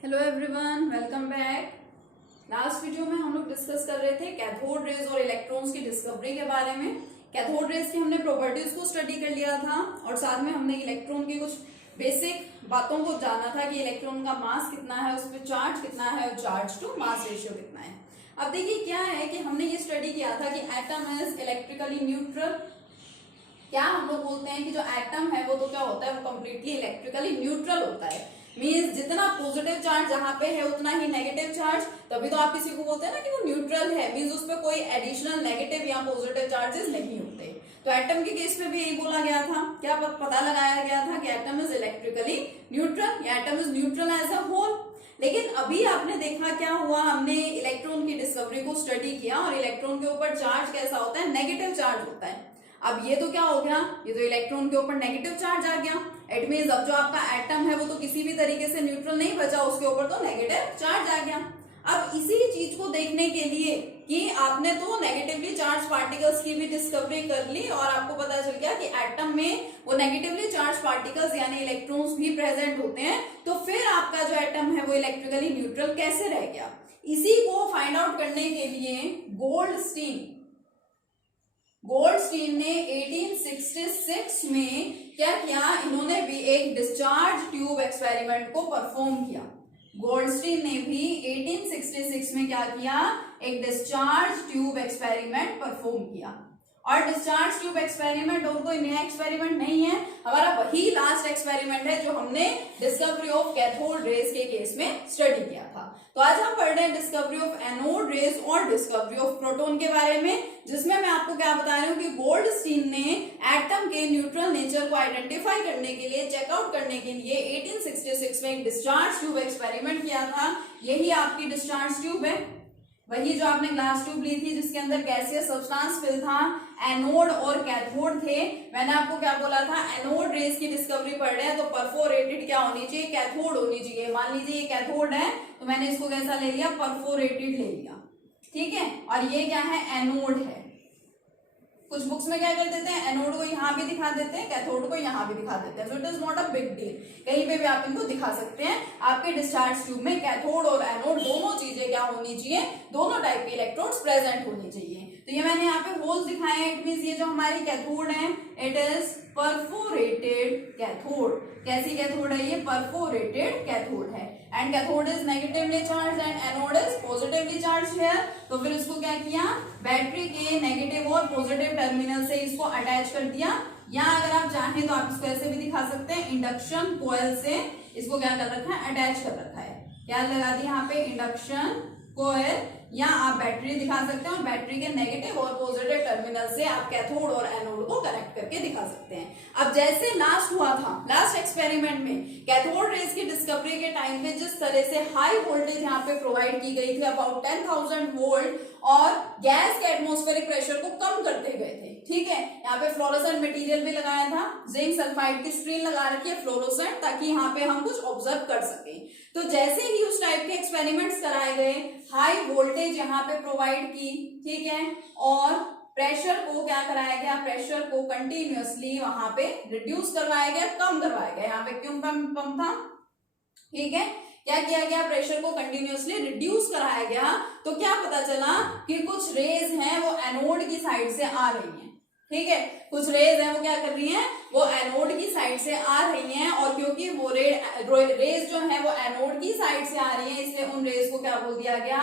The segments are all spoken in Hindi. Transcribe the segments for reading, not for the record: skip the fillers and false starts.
Hello everyone, welcome back. Last video में हम लोग डिस्कस कर रहे थे कैथोड रेज और इलेक्ट्रॉन्स की डिस्कवरी के बारे में। कैथोड रेज की हमने प्रॉपर्टीज को स्टडी कर लिया था और साथ में हमने इलेक्ट्रॉन की कुछ बेसिक बातों को जाना था कि इलेक्ट्रॉन का मास कितना है, उस पर चार्ज कितना है और चार्ज टू मास रेशियो कितना है। अब देखिए क्या है कि हमने ये स्टडी किया था कि एटम इज इलेक्ट्रिकली न्यूट्रल। क्या हम लोग बोलते हैं कि जो एटम है वो तो क्या होता है, वो कंप्लीटली इलेक्ट्रिकली न्यूट्रल होता है। मीन्स जितना पॉजिटिव चार्ज जहां पे है उतना ही नेगेटिव चार्ज, तभी तो आप किसी को बोलते हैं ना कि वो न्यूट्रल है। मीन्स उस पर कोई एडिशनल नेगेटिव या पॉजिटिव चार्जेस नहीं होते। तो एटम के केस में भी यही बोला गया था, क्या पता लगाया गया था कि एटम इज इलेक्ट्रिकली न्यूट्रल या atom is neutral as a whole. लेकिन अभी आपने देखा क्या हुआ, हमने इलेक्ट्रॉन की डिस्कवरी को स्टडी किया और इलेक्ट्रॉन के ऊपर चार्ज कैसा होता है, नेगेटिव चार्ज होता है। अब ये तो क्या हो गया, ये तो इलेक्ट्रॉन के ऊपर नेगेटिव चार्ज आ गया। इट मींस अब जो आपका एटम है वो तो किसी भी तरीके से न्यूट्रल नहीं बचा, उसके ऊपर तो नेगेटिव चार्ज आ गया। अब इसी चीज को देखने के लिए कि आपने तो नेगेटिवली चार्ज पार्टिकल्स की भी डिस्कवरी कर ली और आपको पता चल गया कि एटम में वो नेगेटिवली चार्ज पार्टिकल्स यानी इलेक्ट्रॉन्स भी प्रेजेंट होते हैं, तो फिर आपका जो एटम है वो इलेक्ट्रिकली न्यूट्रल कैसे रह गया। इसी को फाइंड आउट करने के लिए गोल्डस्टीन ने 1866 में क्या किया, इन्होंने भी एक डिस्चार्ज ट्यूब एक्सपेरिमेंट को परफॉर्म किया। गोल्डस्टीन ने भी 1866 में क्या किया, एक डिस्चार्ज ट्यूब एक्सपेरिमेंट परफॉर्म किया। और डिस्चार्ज ट्यूब एक्सपेरिमेंट और कोई नया एक्सपेरिमेंट नहीं है, हमारा वही लास्ट एक्सपेरिमेंट है जो हमने डिस्कवरी ऑफ कैथोड रेज के केस में स्टडी किया था। तो आज हम पढ़ रहे हैं डिस्कवरी ऑफ एनोड रेज और डिस्कवरी ऑफ प्रोटॉन के बारे में, जिसमें मैं आपको क्या बता रही हूँ कि गोल्डस्टीन ने एटम के न्यूट्रल नेचर को आइडेंटिफाई करने के लिए, चेकआउट करने के लिए 1866 में एक डिस्चार्ज ट्यूब एक्सपेरिमेंट किया था। यही आपकी डिस्चार्ज ट्यूब है, वही जो आपने ग्लास ट्यूब ली थी जिसके अंदर गैसियस सब्सटेंस फिल था, एनोड और कैथोड थे। मैंने आपको क्या बोला था, एनोड रेज की डिस्कवरी पढ़ रहे हैं तो परफोरेटेड क्या होनी चाहिए, कैथोड होनी चाहिए। मान लीजिए ये कैथोड है तो मैंने इसको कैसा ले लिया, परफोरेटेड ले लिया, ठीक है। और ये क्या है, एनोड है। कुछ बुक्स में क्या कर देते हैं, एनोड को यहाँ भी दिखा देते हैं, कैथोड को यहाँ भी दिखा देते हैं। So it is not a big deal, कहीं पे भी आप इनको दिखा सकते हैं। आपके डिस्चार्ज ट्यूब में कैथोड और एनोड दोनों चीजें क्या होनी चाहिए, दोनों टाइप के इलेक्ट्रॉन्स प्रेजेंट होनी चाहिए। तो ये मैंने यहाँ पे होल्स दिखाए हैं। इट मींस ये जो हमारी कैथोड है, इट इज परफोरेटेड कैथोड। कैसी कैथोड है ये, परफोरेटेड कैथोड है। And cathode is negatively charge and anode is positively charge है। तो फिर इसको क्या किया, बैटरी के नेगेटिव और पॉजिटिव टर्मिनल से इसको अटैच कर दिया, या अगर आप चाहें तो आप इसको ऐसे भी दिखा सकते हैं, इंडक्शन कॉइल से इसको क्या कर रखा है, अटैच कर रखा है। क्या लगा दिया यहाँ पे, इंडक्शन कॉइल, या आप बैटरी दिखा सकते हैं और बैटरी के नेगेटिव और पॉजिटिव टर्मिनल से आप कैथोड और एनोड को कनेक्ट करके दिखा सकते हैं। अब जैसे लास्ट हुआ था, लास्ट एक्सपेरिमेंट में कैथोड रेज की डिस्कवरी के टाइम पे जिस तरह से हाई वोल्टेज यहाँ पे प्रोवाइड की गई थी, अबाउट 10,000 वोल्ट, और गैस के एटमॉस्फेरिक प्रेशर को कम करते गए थे, ठीक है। यहाँ पे फ्लोरोसेंट मटेरियल भी लगाया था, जिंक सल्फाइड की स्क्रीन लगा रखी है फ्लोरोसेंट, ताकि यहाँ पे हम कुछ ऑब्जर्व कर सके। तो जैसे ही उस टाइप के एक्सपेरिमेंट्स कराए गए, हाई वोल्टेज यहाँ पे प्रोवाइड की, ठीक है, और प्रेशर को क्या कराया गया, प्रेशर को कंटिन्यूअसली वहां पे रिड्यूस करवाया गया, कम करवाया गया। यहाँ पे क्यों कम था, ठीक है, क्या किया गया, प्रेशर को कंटिन्यूअसली रिड्यूस कराया गया। तो क्या पता चला कि कुछ रेज हैं वो एनोड की साइड से आ रही हैं, ठीक है, कुछ रेज हैं वो क्या कर रही हैं, वो एनोड की साइड से आ रही हैं। और क्योंकि वो रेज जो है वो एनोड की साइड से आ रही है, इसलिए उन रेज को क्या बोल दिया गया,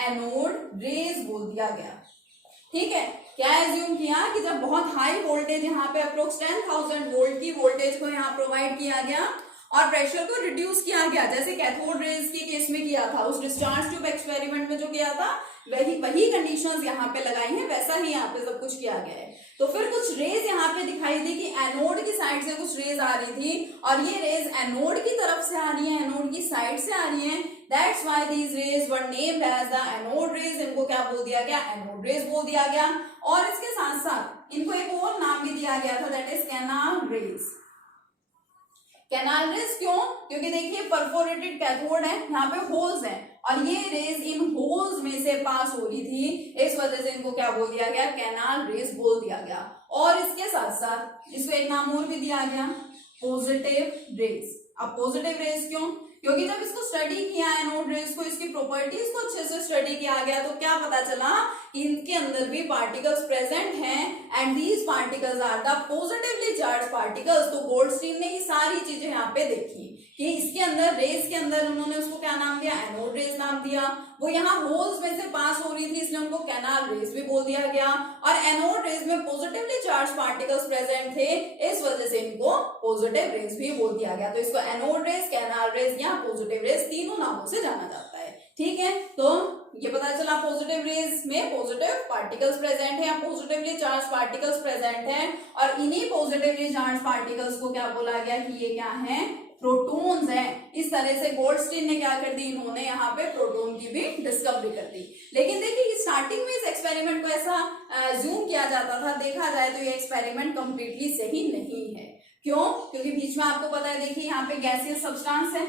एनोड रेज बोल दिया गया, ठीक है। क्या एज्यूम किया कि जब बहुत हाई वोल्टेज यहाँ पे अप्रोक्स 10,000 वोल्ट की वोल्टेज को यहाँ प्रोवाइड किया गया और प्रेशर को रिड्यूस किया गया, जैसे कैथोड रेज के केस में किया था, उस डिस्चार्ज ट्यूब एक्सपेरिमेंट में जो किया था वही कंडीशंस यहाँ पे लगाई हैं, वैसा ही यहाँ पे सब कुछ किया गया है। तो फिर कुछ रेज यहाँ पे दिखाई दी कि एनोड की साइड से कुछ रेज आ रही थी, और ये रेज एनोड की तरफ से आ रही है, एनोड की साइड से आ रही है। That's why these rays were named as the anode rays. इनको क्या बोल दिया गया, एनोड रेज बोल दिया गया। और इसके साथ साथ इनको एक और नाम भी दिया गया था, that is canal raise. Canal raise क्यों, क्योंकि देखिए परफोरेटेड कैथोड है, यहाँ पे होल्स हैं और ये रेज इन होल्स में से पास हो रही थी, इस वजह से इनको क्या बोल दिया गया, कैनाल रेज बोल दिया गया। और इसके साथ साथ इसको एक नाम और भी दिया गया, पॉजिटिव रेज। अब पॉजिटिव रेज क्यों, क्योंकि जब इसको स्टडी किया एनोड रेज को, इसकी प्रॉपर्टीज को अच्छे से स्टडी किया गया तो क्या पता चला कि इनके अंदर भी पार्टिकल्स प्रेजेंट हैं and these particles are the positively charge particles. तो गोल्डस्टीन ने ये सारी चीजें यहाँ पे देखी कि इसके अंदर रेज के अंदर उन्होंने उसको क्या नाम दिया, एनोड रेज नाम दिया। वो यहाँ होल्स में से पास हो रही थी इसलिए उनको कैनाल रेज भी बोल दिया गया। और एनोड रेज में पॉजिटिवली चार्ज पार्टिकल्स प्रेजेंट थे, इस वजह से इनको पॉजिटिव रेज भी बोल दिया गया। तो इसको एनोड रेज, कैनाल रेज या पॉजिटिव रेज तीनों नामों से जाना जाता है। ठीक है, तो ये पता चला पॉजिटिव रेज में पॉजिटिव पार्टिकल्स प्रेजेंट है या पॉजिटिवली चार्ज पार्टिकल्स प्रेजेंट है। और इन्हीं पॉजिटिवली चार्ज पार्टिकल्स को क्या बोला गया कि ये क्या है, प्रोटॉन्स हैं। इस तरह से गोल्डस्टीन ने क्या कर दी, इन्होंने यहाँ पे प्रोटॉन की भी डिस्कवरी कर दी। लेकिन देखिए स्टार्टिंग में इस एक्सपेरिमेंट को ऐसा जूम किया जाता था, देखा जाए तो ये एक्सपेरिमेंट कंप्लीटली सही नहीं है। क्यों? क्योंकि बीच में आपको पता है, देखिए यहाँ पे गैसियस सब्सटेंस है,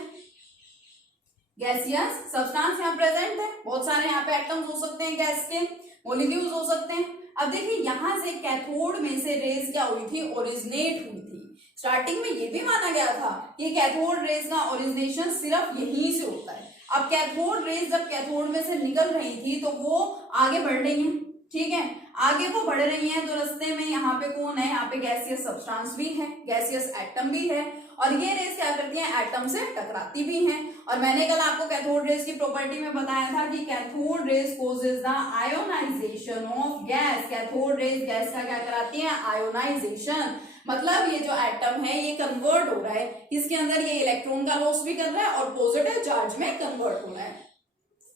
गैसियस सब्सटेंस यहाँ प्रेजेंट है, बहुत सारे यहाँ पे एटम्स हो सकते हैं, गैस के मॉलिक्यूल्स हो सकते हैं। अब देखिए यहाँ से कैथोड में से रेज क्या हुई थी, ओरिजिनेट हुई थी। स्टार्टिंग में ये भी माना गया था कि कैथोड रेज का ओरिजिनेशन सिर्फ यहीं से होता है। अब कैथोड रेज जब कैथोड में से निकल रही थी तो वो आगे बढ़ रही है, ठीक है, आगे वो बढ़ रही है तो रास्ते में यहाँ पे कौन है, यहाँ पे गैसियस सब्सटेंस भी है, गैसियस एटम भी है। और ये रेज क्या करती हैं, एटम से टकराती भी हैं। और मैंने कल आपको कैथोड रेज की प्रॉपर्टी में बताया था कि cathode rays causes the ionisation of gas. Cathode rays gas का क्या कराती है, आयोनाइजेशन। मतलब ये जो एटम है ये कन्वर्ट हो रहा है, इसके अंदर ये इलेक्ट्रॉन का लॉस भी कर रहा है और पॉजिटिव चार्ज में कन्वर्ट हो रहा है।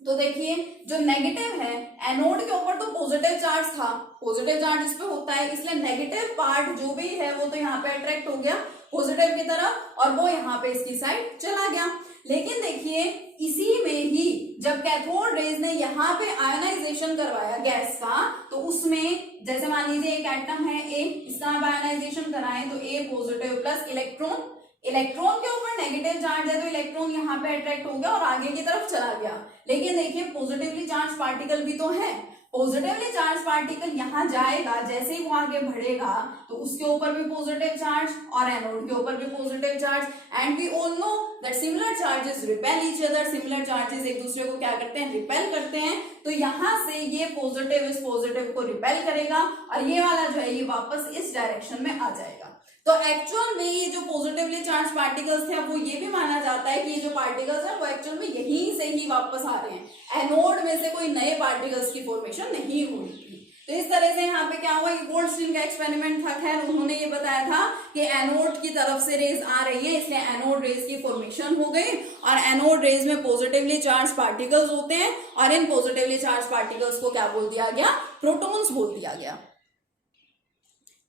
तो देखिए जो नेगेटिव है, एनोड के ऊपर तो पॉजिटिव चार्ज था, पॉजिटिव चार्ज इस पे होता है, इसलिए नेगेटिव पार्ट जो भी है वो तो यहाँ पे अट्रैक्ट हो गया पॉजिटिव की तरफ और वो यहाँ पे इसकी साइड चला गया। लेकिन देखिए इसी में ही जब कैथोड रेज ने यहाँ पे आयोनाइजेशन करवाया गैस का, तो उसमें जैसे मान लीजिए एक एटम है ए, इसका आप आयोनाइजेशन कराएं तो ए पॉजिटिव प्लस इलेक्ट्रॉन, इलेक्ट्रॉन के ऊपर नेगेटिव चार्ज है तो इलेक्ट्रॉन यहाँ पे अट्रैक्ट हो गया और आगे की तरफ चला गया। लेकिन देखिए पॉजिटिवली चार्ज पार्टिकल भी तो है, पॉजिटिवली चार्ज पार्टिकल यहाँ जाएगा, जैसे ही वो आगे बढ़ेगा तो उसके ऊपर भी पॉजिटिव चार्ज और एनोड के ऊपर भी positive charge. And we all know that similar charges repel each other, similar charges एक दूसरे को क्या करते हैं, रिपेल करते हैं। तो यहाँ से ये पॉजिटिव इस पॉजिटिव को रिपेल करेगा और ये वाला जो है ये वापस इस डायरेक्शन में आ जाएगा। तो एक्चुअल में ये जो पॉजिटिवली चार्ज पार्टिकल्स थे, वो ये भी माना जाता है कि ये जो पार्टिकल्स हैं वो एक्चुअल में यहीं से ही वापस आ रहे हैं, एनोड में से कोई नए पार्टिकल्स की फॉर्मेशन नहीं हुई थी। तो इस तरह से यहाँ पे क्या हुआ, ये गोल्डस्टीन का एक्सपेरिमेंट था। खैर उन्होंने ये बताया था कि एनोड की तरफ से रेज आ रही है, इसलिए एनोड रेज की फॉर्मेशन हो गई और एनोड रेज में पॉजिटिवली चार्ज पार्टिकल्स होते हैं और इन पॉजिटिवली चार्ज पार्टिकल्स को क्या बोल दिया गया, प्रोटॉन्स बोल दिया गया।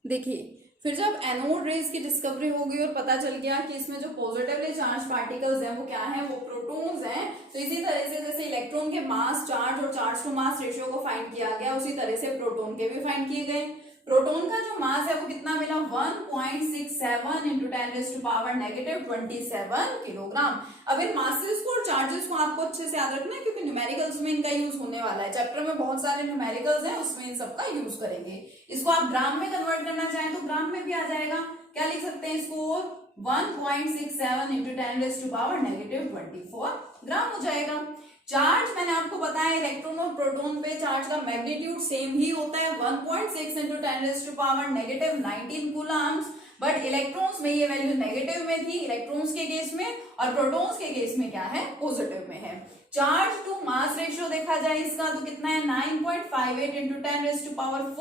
देखिए फिर जब एनोड रेज की डिस्कवरी हो गई और पता चल गया कि इसमें जो पॉजिटिवली चार्ज पार्टिकल्स हैं वो क्या हैं, वो प्रोटॉन्स हैं। तो इसी तरह से जैसे इलेक्ट्रॉन के मास चार्ज और चार्ज टू मास रेशियो को फाइंड किया गया, उसी तरह से प्रोटॉन के भी फाइंड किए गए। प्रोटॉन का जो मास है वो कितना मिला, 1.67 इंटू 10⁻⁻27 किलोग्राम। अब इन मासेस को और चार्जेस को आपको अच्छे से याद रखना है क्योंकि न्यूमेरिकल्स में इनका यूज होने वाला है। चैप्टर में बहुत सारे न्यूमेरिकल्स हैं, उसमें इन सबका यूज करेंगे। इसको आप ग्राम में कन्वर्ट करना चाहें तो ग्राम में भी आ जाएगा। क्या लिख सकते हैं इसको, 1.67 इंटू 10⁻⁻24 ग्राम हो जाएगा। चार्ज मैंने आपको बताया इलेक्ट्रॉन और प्रोटॉन पे चार्ज का मैग्नीट्यूड सेम ही होता है, 1.6 इंटू 10⁻⁻19 कूलम्स। बट इलेक्ट्रॉन्स में ये वैल्यू नेगेटिव में थी इलेक्ट्रॉन्स के केस में, और प्रोटॉन्स के केस में क्या है, पॉजिटिव में है। चार्ज टू मास रेशियो देखा जाए इसका तो कितना है, 9.58 इंटू 10⁻⁴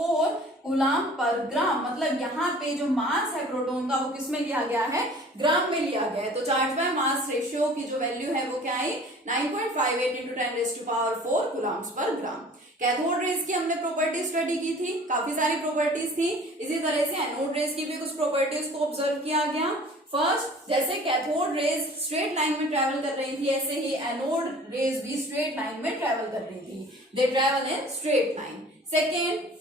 कूलम पर ग्राम। मतलब यहाँ पे जो मास है प्रोटॉन का वो किस में लिया गया है, ग्राम में लिया गया है। तो चार्ज बाय मास रेशियो की जो वैल्यू है वो क्या आई, 9.58 इंटू 10⁻⁴ कूलम्स पर ग्राम। कैथोड रेज की हमने प्रॉपर्टी स्टडी की थी, काफी सारी प्रॉपर्टीज थी। इसी तरह से एनोड रेज की भी कुछ प्रॉपर्टीज को ऑब्जर्व किया गया। फर्स्ट, जैसे कैथोड रेज स्ट्रेट लाइन में ट्रेवल कर रही थी, ऐसे ही एनोड रेज भी स्ट्रेट लाइन में ट्रेवल कर रही थी, they travel in straight line. Second,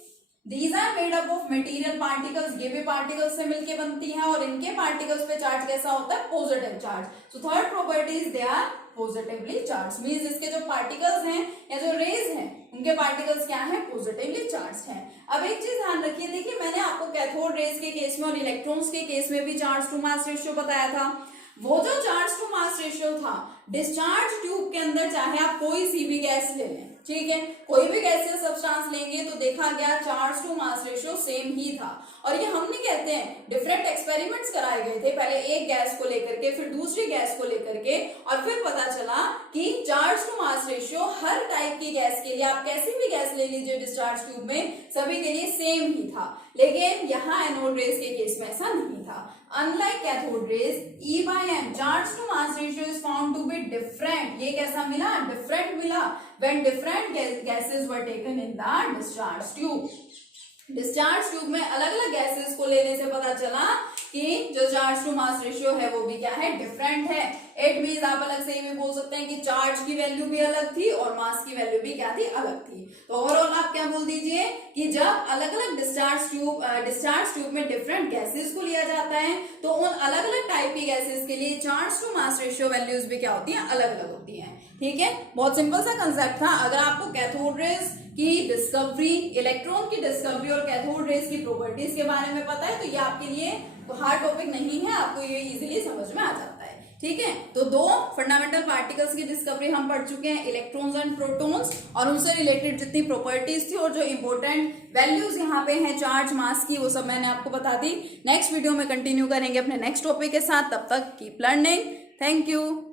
These are made up of material particles, ये भी पार्टिकल्स से मिलके बनती हैं और इनके पार्टिकल्स पे चार्ज कैसा होता है, positive charge. So third property is they are positively charge, means इसके जो पार्टिकल्स हैं या जो रेज हैं उनके पार्टिकल्स क्या हैं, पॉजिटिवली चार्ज हैं। अब एक चीज ध्यान रखिए, देखिए मैंने आपको कैथोड रेज के केस में और इलेक्ट्रॉन्स के केस में भी चार्ज टू मास रेशियो बताया था। वो जो चार्ज टू मास रेशियो था डिस्चार्ज ट्यूब के अंदर चाहे आप कोई सी भी गैस ले लें, ठीक है, कोई भी गैसियस सब्सटेंस लेंगे तो देखा गया charge to mass ratio same ही था। और ये हम नहीं कहते हैं, डिफरेंट एक्सपेरिमेंट्स कराए गए थे, पहले एक गैस को लेकर के, फिर दूसरी गैस को लेकर के, और फिर पता चला कि चार्ज टू मास रेशियो हर टाइप की गैस के लिए, आप कैसी भी गैस ले लीजिए डिस्चार्ज ट्यूब में, सभी के लिए सेम ही था। लेकिन यहाँ एनोड रेज के केस में ऐसा नहीं था। Unlike cathode rays, E/m charge to mass ratio is found to be different. ये कैसा मिला? डिफरेंट मिला when different gases were taken in the discharge tube। Discharge tube में अलग अलग गैसेस को लेने से पता चला कि जो चार्ज टू मास रेशियो है वो भी क्या है? डिफरेंट है। इट मींस आप अलग से ये भी बोल सकते हैं कि चार्ज की वैल्यू भी अलग थी और मास की वैल्यू भी क्या थी? अलग थी। तो ओवरऑल आप क्या बोल दीजिए कि जब अलग अलग डिस्चार्ज ट्यूब में डिफरेंट गैसेस को लिया जाता है तो उन अलग अलग टाइप की गैसेस के लिए charge to mass ratio values भी क्या होती है? अलग अलग होती है। ठीक है, बहुत सिंपल सा कंसेप्ट था। अगर आपको कैथोड रेज की डिस्कवरी, इलेक्ट्रॉन की डिस्कवरी और कैथोड रेज की प्रॉपर्टीज के बारे में पता है तो ये आपके लिए हार्ड टॉपिक नहीं है, आपको ये इजीली समझ में आ जाता है। ठीक है, तो दो फंडामेंटल पार्टिकल्स की डिस्कवरी हम पढ़ चुके हैं, इलेक्ट्रॉन्स एंड प्रोटॉन्स, और उनसे रिलेटेड जितनी प्रॉपर्टीज थी और जो इंपॉर्टेंट वैल्यूज यहाँ पे हैं चार्ज मास की, वो सब मैंने आपको बता दी। नेक्स्ट वीडियो में कंटिन्यू करेंगे अपने नेक्स्ट टॉपिक के साथ। तब तक कीप लर्निंग। Thank you.